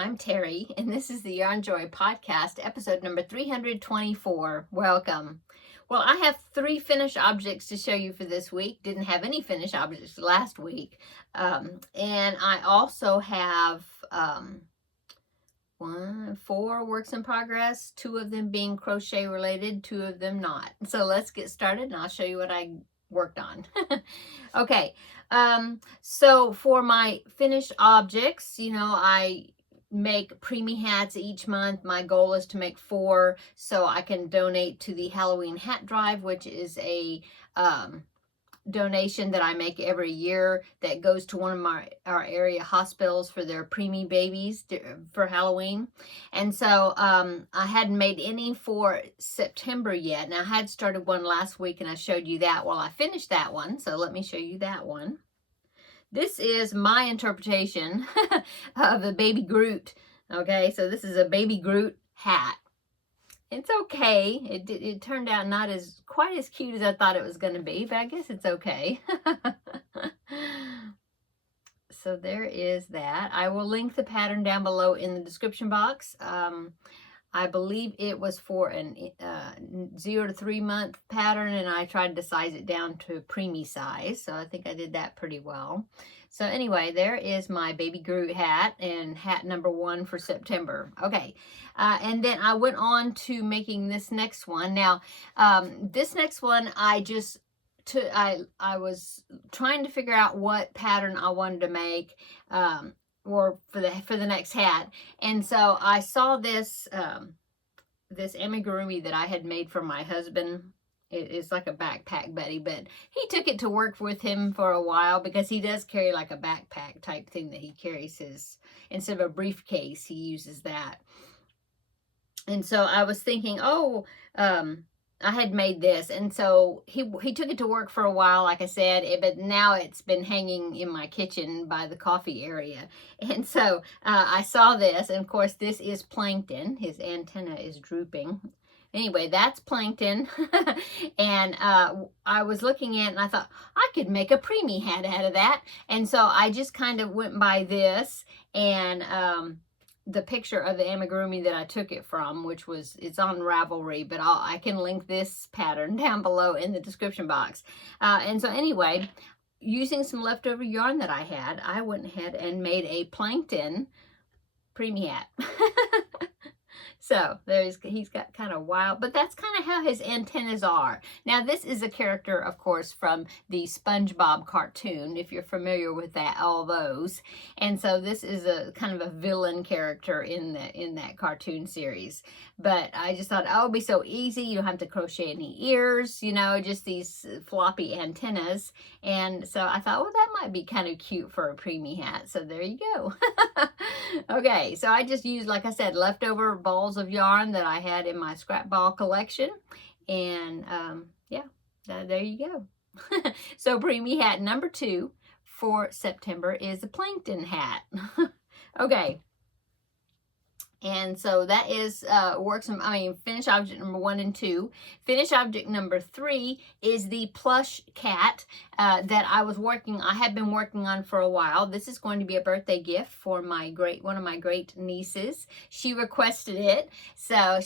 I'm Terry, and this is the Yarn Joy Podcast, episode number 324. Welcome. Well, I have 3 finished objects to show you for this week. Didn't have any finished objects last week. And I also have 4 works in progress, 2 of them being crochet related, 2 of them not. So let's get started and I'll show you what I worked on. Okay, so for my finished objects, I make preemie hats each month. My goal is to make 4 so I can donate to the Halloween hat drive, which is a donation that I make every year that goes to one of our area hospitals for their preemie babies for Halloween. And so I hadn't made any for September yet. And I had started one last week and I showed you that. Well, I finished that one, so let me show you that one. This is my interpretation of the baby Groot. Okay, so this is a baby Groot hat. It's okay. It turned out not quite as cute as I thought it was going to be, but I guess it's okay. So there is that. I will link the pattern down below in the description box. I believe it was for an 0 to 3 month pattern, and I tried to size it down to preemie size, so I think I did that pretty well. So anyway, there is my baby Groot hat and hat number 1 for September. Okay, and then I went on to making this next one. Now, this next one I was trying to figure out what pattern I wanted to make. Or for the next hat, and so I saw this this amigurumi that I had made for my husband. It's like a backpack buddy, but he took it to work with him for a while because he does carry like a backpack type thing that he carries instead of a briefcase, he uses that. And so I was thinking, I had made this, and so he took it to work for a while, like I said, but now it's been hanging in my kitchen by the coffee area. And so I saw this, and of course this is Plankton. His antenna is drooping. Anyway, that's Plankton. And I was looking at it and I thought I could make a preemie hat out of that. And so I just kind of went by this and the picture of the amigurumi that I took it from, which was, it's on Ravelry, but I can link this pattern down below in the description box. And so anyway, using some leftover yarn that I had, I went ahead and made a Plankton preemie hat. So he's got kind of wild, but that's kind of how his antennas are. Now this is a character, of course, from the SpongeBob cartoon, if you're familiar with all those. And so this is a kind of a villain character in that cartoon series. But I just thought, oh, it'd be so easy. You don't have to crochet any ears, just these floppy antennas. And so I thought, well, that might be kind of cute for a preemie hat. So there you go. Okay, so I just used, like I said, leftover balls of yarn that I had in my scrap ball collection. And yeah, there you go. So preemie hat number 2 for September is the Plankton hat. Okay. And so that is finished object number 1 and 2. Finished object number 3 is the Plush Cat that I have been working on for a while. This is going to be a birthday gift for one of my great nieces. She requested it. So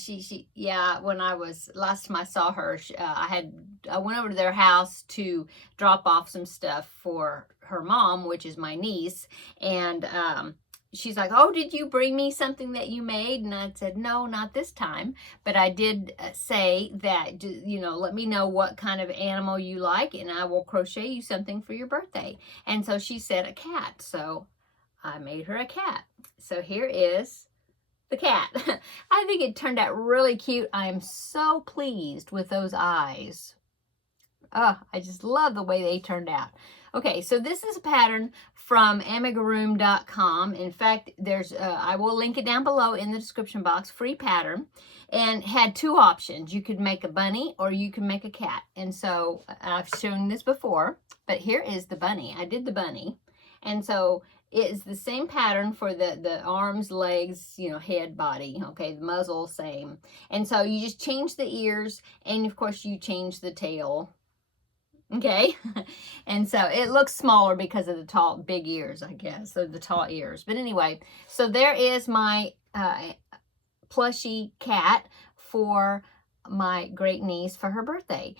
when last time I saw her, I went over to their house to drop off some stuff for her mom, which is my niece, and she's like, oh, did you bring me something that you made? And I said, no, not this time. But I did say that, let me know what kind of animal you like, and I will crochet you something for your birthday. And so she said a cat. So I made her a cat. So here is the cat. I think it turned out really cute. I am so pleased with those eyes. Oh, I just love the way they turned out. Okay, so this is a pattern from amigurume.com. In fact, I will link it down below in the description box, free pattern, and had 2 options. You could make a bunny or you could make a cat. And so I've shown this before, but here is the bunny. I did the bunny. And so it's the same pattern for the arms, legs, head, body. Okay, the muzzle, same. And so you just change the ears, and of course you change the tail. Okay. And so it looks smaller because of the big ears, I guess, or the tall ears. But anyway, so there is my plushie cat for my great niece for her birthday.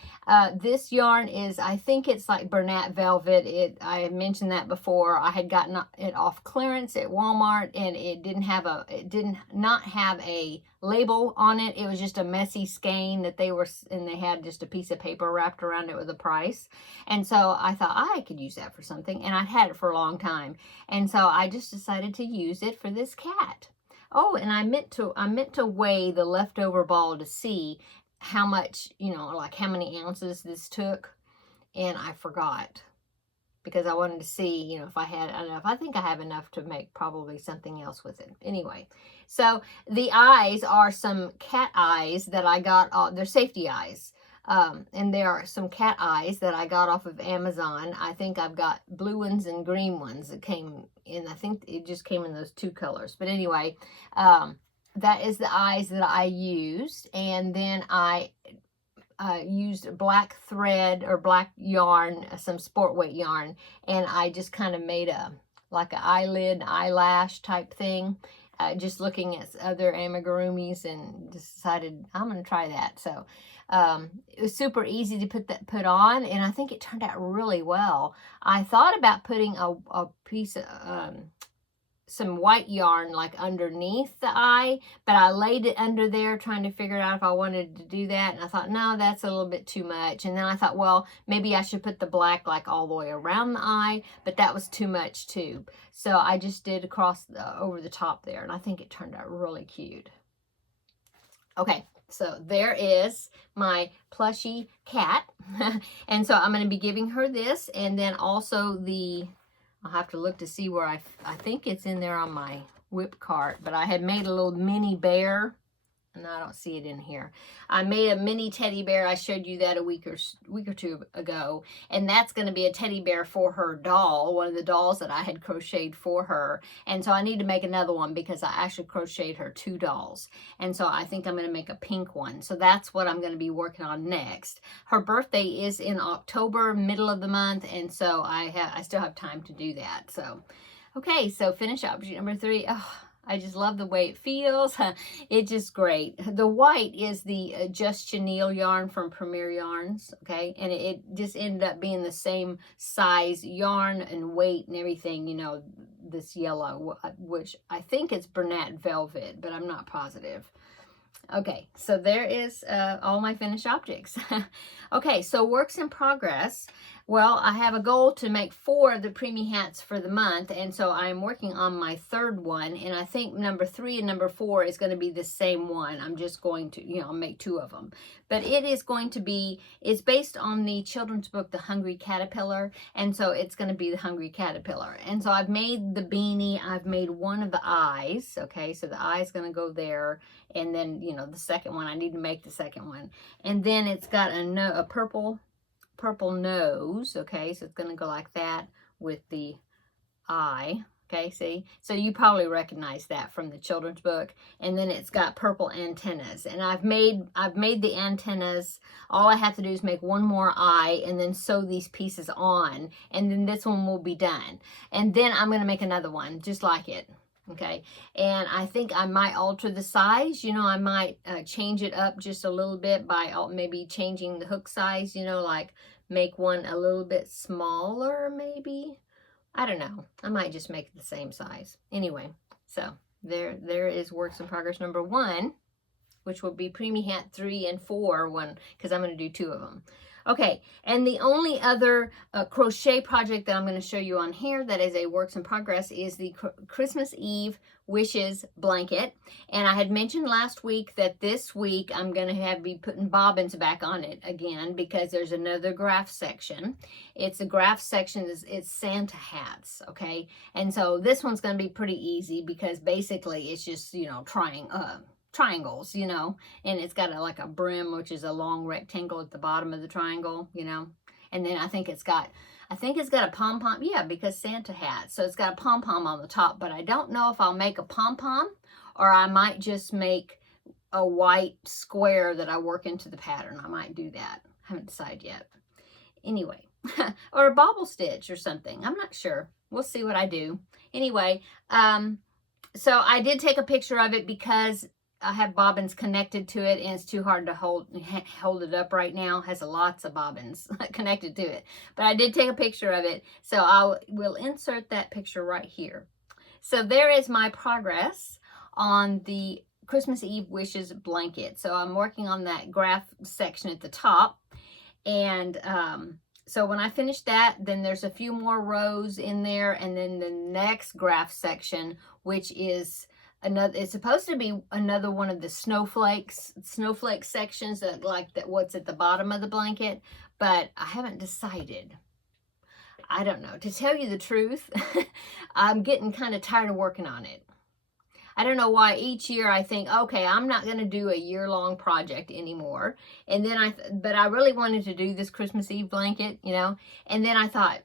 This yarn is, I think it's like Bernat Velvet. I mentioned that before. I had gotten it off clearance at Walmart, and it did not have a label on it. It was just a messy skein that and they had just a piece of paper wrapped around it with a price. And so I thought I could use that for something, and I'd had it for a long time. And so I just decided to use it for this cat. Oh, and I meant to weigh the leftover ball to see how much, like how many ounces this took, and I forgot because I wanted to see, if I had enough. I think I have enough to make probably something else with it. Anyway, so the eyes are some cat eyes that I got. They're safety eyes. And there are some cat eyes that I got off of Amazon. I think I've got blue ones and green ones that came in. I think it just came in those two colors. But anyway, that is the eyes that I used. And then I used black thread or black yarn, some sport weight yarn. And I just kind of made like an eyelash type thing. Just looking at other amigurumis and decided I'm going to try that. So it was super easy to put on, and I think it turned out really well. I thought about putting a piece of some white yarn like underneath the eye, but I laid it under there trying to figure out if I wanted to do that, and I thought, no, that's a little bit too much. And then I thought, well, maybe I should put the black like all the way around the eye, but that was too much too. So I just did over the top there, and I think it turned out really cute. Okay, so there is my plushie cat. And so I'm going to be giving her this, and then also I'll have to look to see where I think it's in there on my whip cart, but I had made a little mini bear, and I don't see it in here. I made a mini teddy bear. I showed you that a week or two ago, and that's going to be a teddy bear for her doll, one of the dolls that I had crocheted for her. And so I need to make another one because I actually crocheted her 2 dolls. And so I think I'm going to make a pink one. So that's what I'm going to be working on next. Her birthday is in October, middle of the month, and so I still have time to do that. So, okay, so finish object number 3. Oh, I just love the way it feels. It's just great. The white is the Just Chenille yarn from Premier Yarns, okay? And it just ended up being the same size yarn and weight and everything, this yellow, which I think it's Bernat Velvet, but I'm not positive. Okay, so there is all my finished objects. Okay, so works in progress. Well, I have a goal to make 4 of the preemie hats for the month, and so I'm working on my 3rd one, and I think number 3 and number 4 is going to be the same one. I'm just going to, make 2 of them. But it is going to be, it's based on the children's book, The Hungry Caterpillar, and so it's going to be The Hungry Caterpillar. And so I've made the beanie, I've made one of the eyes, okay, so the eye is going to go there, and then, the second one, I need to make the second one. And then it's got a purple nose, okay, so it's going to go like that with the eye, okay, see? So you probably recognize that from the children's book. And then it's got purple antennas, and I've made the antennas. All I have to do is make one more eye and then sew these pieces on, and then this one will be done. And then I'm going to make another one just like it. Okay, and I think I might alter the size. I might change it up just a little bit by maybe changing the hook size, like make one a little bit smaller maybe. I don't know. I might just make it the same size. Anyway, so there is works in progress number 1, which will be preemie hat 3 and 4 one, because I'm going to do 2 of them. Okay, and the only other crochet project that I'm going to show you on here that is a works in progress is the Christmas Eve Wishes blanket. And I had mentioned last week that this week I'm going to be putting bobbins back on it again because there's another graph section. It's a graph section, it's Santa hats, okay? And so this one's going to be pretty easy because basically it's just, triangles, and it's got like a brim, which is a long rectangle at the bottom of the triangle, and then I think it's got a pom-pom, yeah, because Santa hat, so it's got a pom-pom on the top, but I don't know if I'll make a pom-pom or I might just make a white square that I work into the pattern. I might do that. I haven't decided yet. Anyway, or a bobble stitch or something. I'm not sure. We'll see what I do. Anyway, so I did take a picture of it because I have bobbins connected to it, and it's too hard to hold it up right now. It has lots of bobbins connected to it. But I did take a picture of it, so I will insert that picture right here. So there is my progress on the Christmas Eve Wishes blanket. So I'm working on that graph section at the top, and so when I finish that, then there's a few more rows in there, and then the next graph section, which is another, it's supposed to be another one of the snowflake sections that what's at the bottom of the blanket, but I haven't decided. I don't know. To tell you the truth, I'm getting kind of tired of working on it. I don't know why each year I think, okay, I'm not going to do a year-long project anymore. And then but I really wanted to do this Christmas Eve blanket, you know. And then I thought,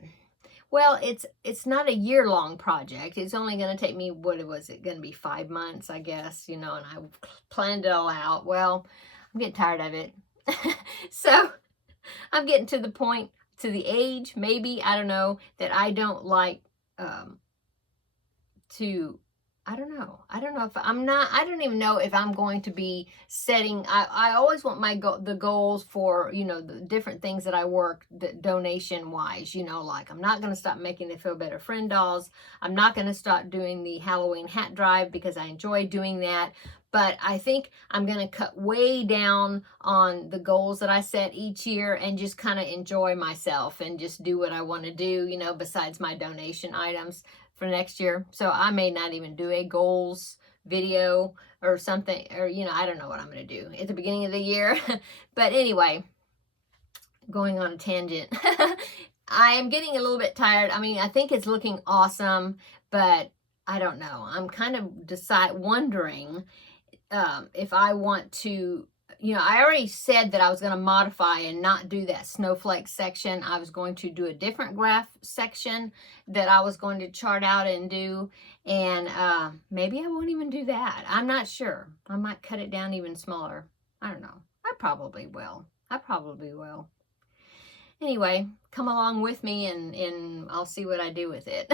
well, it's not a year-long project. It's only going to take me, what was it going to be, 5 months, I guess, you know, and I planned it all out. Well, I'm getting tired of it. So I'm getting to the point, to the age, maybe, I don't know, that I don't like I don't know if I don't even know if I'm going to be setting, I always want the goals for, you know, the different things that I work donation wise, you know, like I'm not going to stop making the Feel Better Friend dolls. I'm not going to stop doing the Halloween hat drive because I enjoy doing that. But I think I'm going to cut way down on the goals that I set each year and just kind of enjoy myself and just do what I want to do, you know, besides my donation items for next year. So I may not even do a goals video or something, or, you know, I don't know what I'm going to do at the beginning of the year. But anyway, going on a tangent. I am getting a little bit tired. I mean, I think it's looking awesome, but I don't know. I'm kind of wondering if I want to, you know, I already said that I was going to modify and not do that snowflake section. I was going to do a different graph section that I was going to chart out and do. And maybe I won't even do that. I'm not sure. I might cut it down even smaller. I don't know. I probably will. Anyway, come along with me and I'll see what I do with it.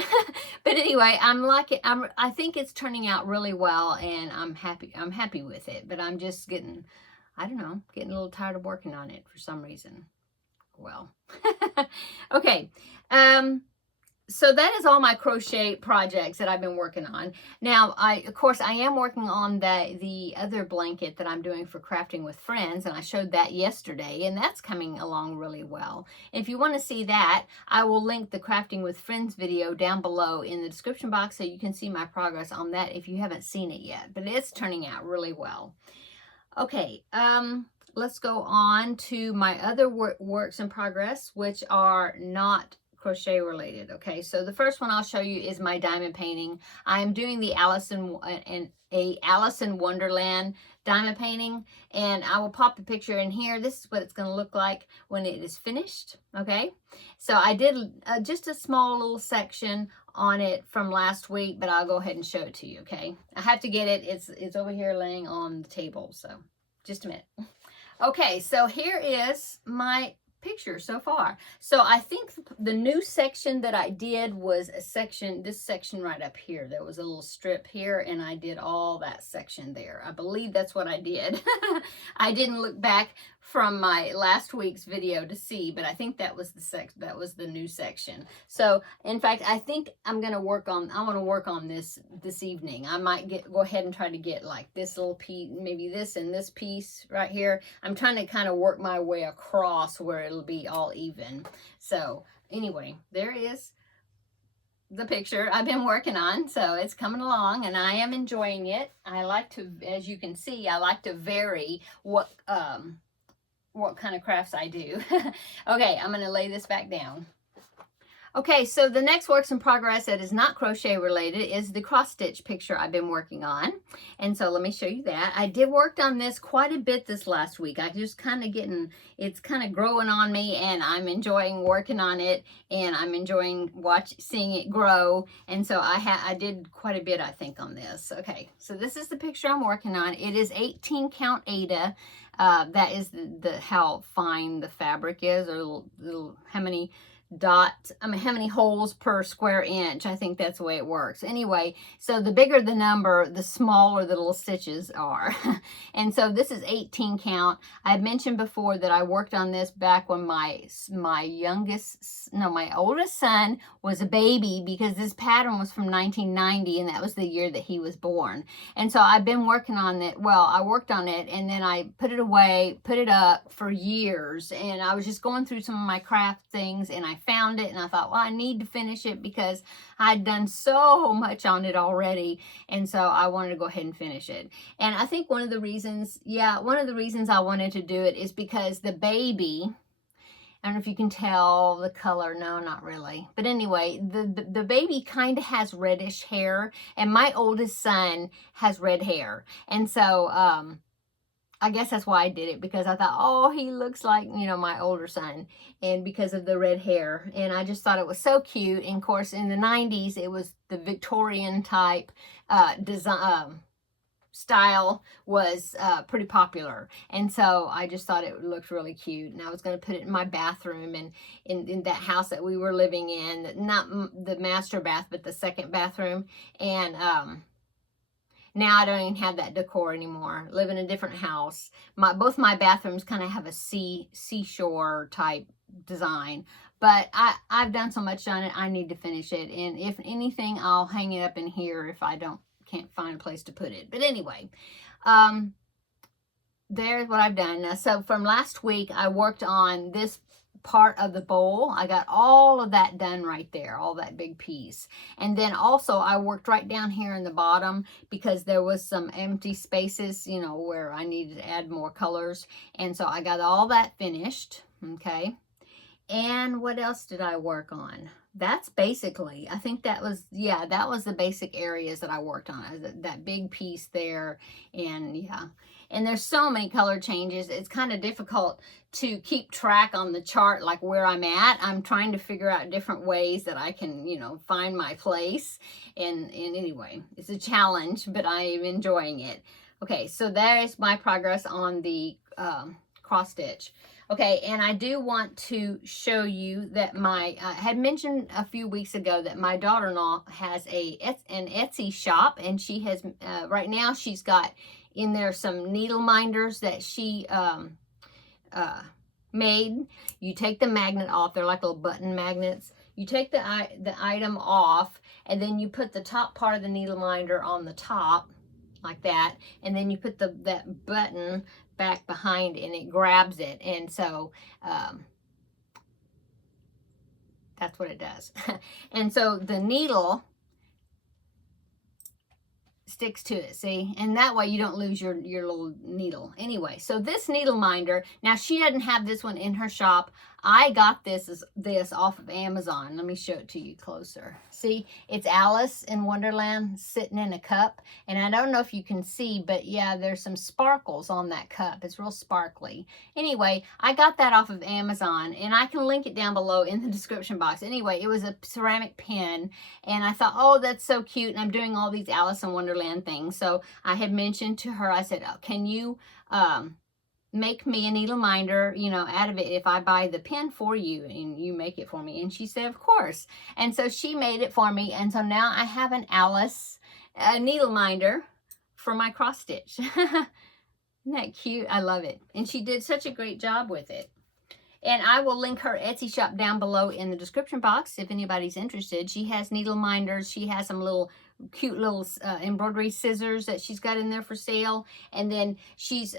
But anyway, I think it's turning out really well, and I'm happy with it. But I'm just getting, I don't know, getting a little tired of working on it for some reason. Well, okay. So that is all my crochet projects that I've been working on. Now, of course, I am working on the other blanket that I'm doing for Crafting with Friends, and I showed that yesterday, and that's coming along really well. If you want to see that, I will link the Crafting with Friends video down below in the description box so you can see my progress on that if you haven't seen it yet. But it's turning out really well. Okay, let's go on to my other works in progress, which are not crochet related. Okay, so the first one I'll show you is my diamond painting. I'm doing the Alice in Wonderland diamond painting, and I will pop the picture in here. This is what it's going to look like when it is finished. Okay, so I did just a small little section on it from last week, but I'll go ahead and show it to you. Okay, I have to get it. It's over here laying on the table, so just a minute. Okay, so here is my picture so far. So I think the new section that I did was this section right up here. There was a little strip here, and I did all that section there. I believe that's what I did. I didn't look back from my last week's video to see, but I think that was the new section. So in fact, I think I want to work on this evening. I might go ahead and try to get like this little piece, maybe this and this piece right here. I'm trying to kind of work my way across where it'll be all even. So anyway, there is the picture I've been working on. So it's coming along, and I am enjoying it. I like to, as you can see, I like to vary what kind of crafts I do. Okay, I'm going to lay this back down. Okay, so the next works in progress that is not crochet related is the cross stitch picture I've been working on. And so let me show you that. I did work on this quite a bit this last week. I just kind of it's kind of growing on me, and I'm enjoying working on it, and I'm enjoying seeing it grow. And so I did quite a bit, I think, on this. Okay, so this is the picture I'm working on. It is 18 count Aida. That is how fine the fabric is, or how many how many holes per square inch. I think that's the way it works. Anyway, so the bigger the number, the smaller the little stitches are. And so this is 18 count. I mentioned before that I worked on this back when my oldest son was a baby, because this pattern was from 1990, and that was the year that he was born. And so I've been working on it. Well, I worked on it, and then I put it away, put it up for years, and I was just going through some of my craft things, and I found it, and I thought, well, I need to finish it because I'd done so much on it already, and so I wanted to go ahead and finish it. And I think one of the reasons I wanted to do it is because the baby, I don't know if you can tell the color. No, not really. But anyway, the baby kind of has reddish hair, and my oldest son has red hair. And so I guess that's why I did it, because I thought, oh, he looks like, my older son, and because of the red hair. And I just thought it was so cute. And of course, in the 90s, it was the Victorian type design. Style was pretty popular, and so I just thought it looked really cute, and I was going to put it in my bathroom, and in that house that we were living in, not the master bath, but the second bathroom. And now I don't even have that decor anymore. Live in a different house. Both my bathrooms kind of have a seashore type design, but I've done so much on it, I need to finish it. And if anything, I'll hang it up in here if I can't find a place to put it. But anyway, there's what I've done. Now, so from last week, I worked on this part of the bowl. I got all of that done right there, all that big piece. And then also I worked right down here in the bottom, because there was some empty spaces, where I needed to add more colors. And so I got all that finished. Okay. And what else did I work on? That's basically, I think that was the basic areas that I worked on. That big piece there, and yeah. And there's so many color changes. It's kind of difficult to keep track on the chart, like where I'm at. I'm trying to figure out different ways that I can, find my place. And anyway, it's a challenge, but I am enjoying it. Okay, so there is my progress on the cross stitch. Okay, and I do want to show you that I had mentioned a few weeks ago that my daughter-in-law has an Etsy shop, and she has, right now she's got in there some needle minders that she made. You take the magnet off, they're like little button magnets. You take the item off, and then you put the top part of the needle minder on the top, like that, and then you put that button back behind, and it grabs it. And so that's what it does. And so the needle sticks to it, see? And that way you don't lose your little needle. Anyway, so this needle minder, now she doesn't have this one in her shop. I got this off of Amazon. Let me show it to you closer. See, it's Alice in Wonderland sitting in a cup. And I don't know if you can see, but yeah, there's some sparkles on that cup. It's real sparkly. Anyway, I got that off of Amazon, and I can link it down below in the description box. Anyway, it was a ceramic pen, and I thought, oh, that's so cute. And I'm doing all these Alice in Wonderland things. So I had mentioned to her, I said, oh, can you make me a needle minder, out of it, if I buy the pen for you and you make it for me? And she said, of course. And so she made it for me. And so now I have an Alice needle minder for my cross stitch. Isn't that cute? I love it. And she did such a great job with it. And I will link her Etsy shop down below in the description box if anybody's interested. She has needle minders. She has some little cute little embroidery scissors that she's got in there for sale. And then she's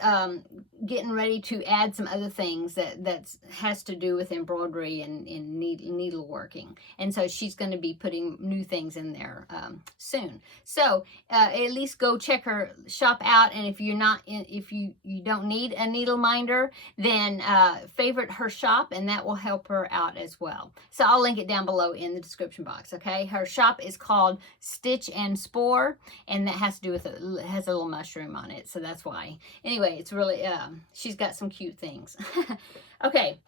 getting ready to add some other things that has to do with embroidery and needleworking. And so she's going to be putting new things in there soon. So at least go check her shop out. And if you're not if you don't need a needle minder, then favorite her shop, and that will help her out as well. So I'll link it down below in the description box. Okay, her shop is called Stitch and Spore, and that has to do with it has a little mushroom on it, so that's why. Anyway, it's really she's got some cute things. Okay,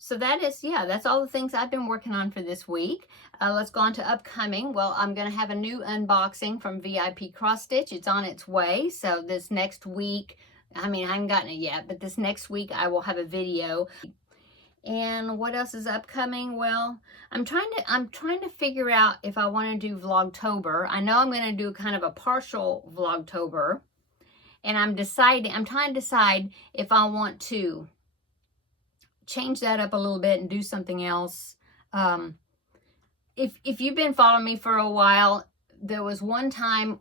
so that is, yeah, that's all the things I've been working on for this week. Let's go on to upcoming. Well, I'm going to have a new unboxing from VIP Cross Stitch. It's on its way. So this next week, I mean, I haven't gotten it yet, but this next week I will have a video. And what else is upcoming? Well, I'm trying to figure out if I want to do Vlogtober. I know I'm going to do kind of a partial Vlogtober. And I'm trying to decide if I want to change that up a little bit and do something else. If you've been following me for a while, there was one time,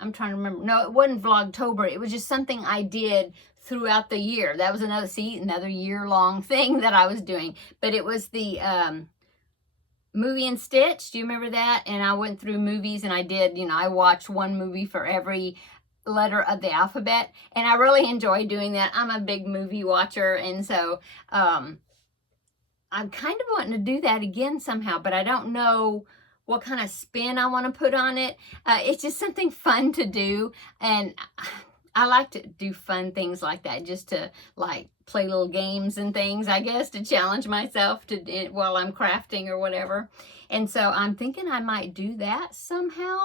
I'm trying to remember, no, it wasn't Vlogtober, it was just something I did throughout the year. That was another year-long thing that I was doing. But it was the movie and Stitch. Do you remember that? And I went through movies, and I did, I watched one movie for every letter of the alphabet, and I really enjoy doing that. I'm a big movie watcher, and so I'm kind of wanting to do that again somehow, but I don't know what kind of spin I want to put on it. It's just something fun to do, and I like to do fun things like that, just to like play little games and things, I guess, to challenge myself while I'm crafting or whatever. And so I'm thinking I might do that somehow.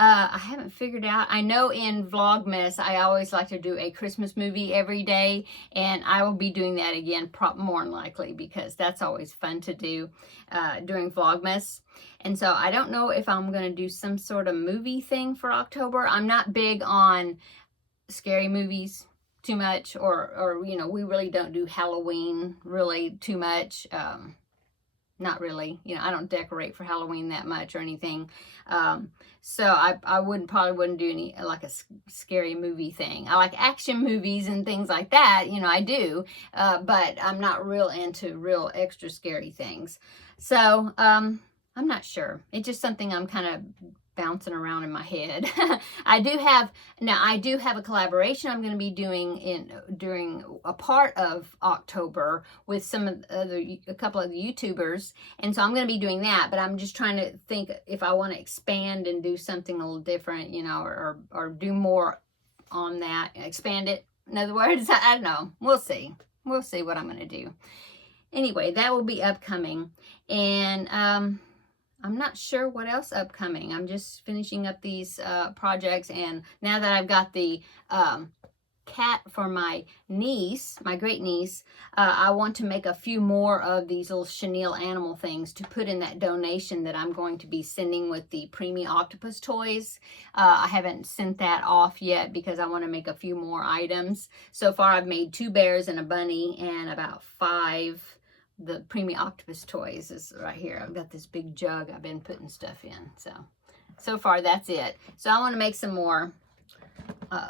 I haven't figured out. I know in Vlogmas, I always like to do a Christmas movie every day, and I will be doing that again more than likely, because that's always fun to do during Vlogmas. And so I don't know if I'm going to do some sort of movie thing for October. I'm not big on scary movies too much, or we really don't do Halloween really too much. Not really, I don't decorate for Halloween that much or anything. So I probably wouldn't do any like a scary movie thing. I like action movies and things like that, I do, but I'm not real into real extra scary things. So I'm not sure. It's just something I'm kind of bouncing around in my head. I do have a collaboration I'm going to be doing during a part of October with a couple of YouTubers, and so I'm going to be doing that. But I'm just trying to think if I want to expand and do something a little different, or do more on that, expand it. In other words, I don't know. We'll see. We'll see what I'm going to do. Anyway, that will be upcoming, and I'm not sure what else upcoming. I'm just finishing up these projects, and now that I've got the cat for my niece, my great niece, I want to make a few more of these little chenille animal things to put in that donation that I'm going to be sending with the Preemie Octopus toys. I haven't sent that off yet because I want to make a few more items. So far I've made 2 bears and a bunny and about 5 the Preemie Octopus toys is right here. I've got this big jug I've been putting stuff in. So far that's it. So I want to make some more,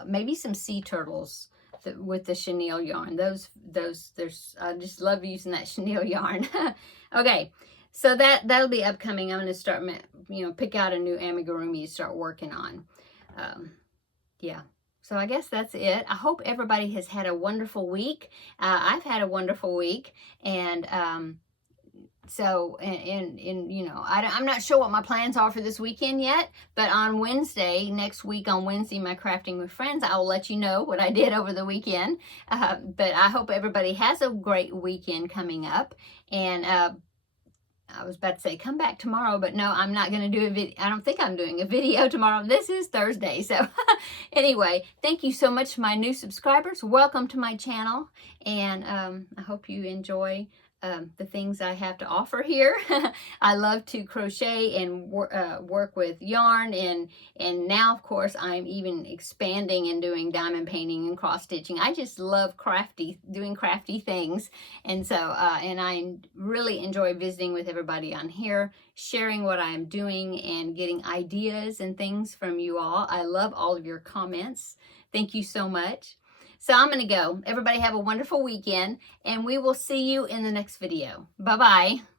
maybe some sea turtles with the chenille yarn. I just love using that chenille yarn. Okay, so that'll be upcoming. I'm going to start, pick out a new amigurumi to start working on. Yeah. So I guess that's it. I hope everybody has had a wonderful week. I've had a wonderful week, and I'm not sure what my plans are for this weekend yet, but on next week on Wednesday, my Crafting with Friends, I will let you know what I did over the weekend. But I hope everybody has a great weekend coming up, and I was about to say come back tomorrow, but no, I'm not going to do a video. I don't think I'm doing a video tomorrow. This is Thursday. So anyway, thank you so much to my new subscribers. Welcome to my channel, and I hope you enjoy the things I have to offer here. I love to crochet and work with yarn, and now of course I'm even expanding and doing diamond painting and cross stitching. I just love doing crafty things, and so and I really enjoy visiting with everybody on here, sharing what I'm doing and getting ideas and things from you all. I love all of your comments. Thank you so much. So I'm going to go. Everybody have a wonderful weekend, and we will see you in the next video. Bye-bye.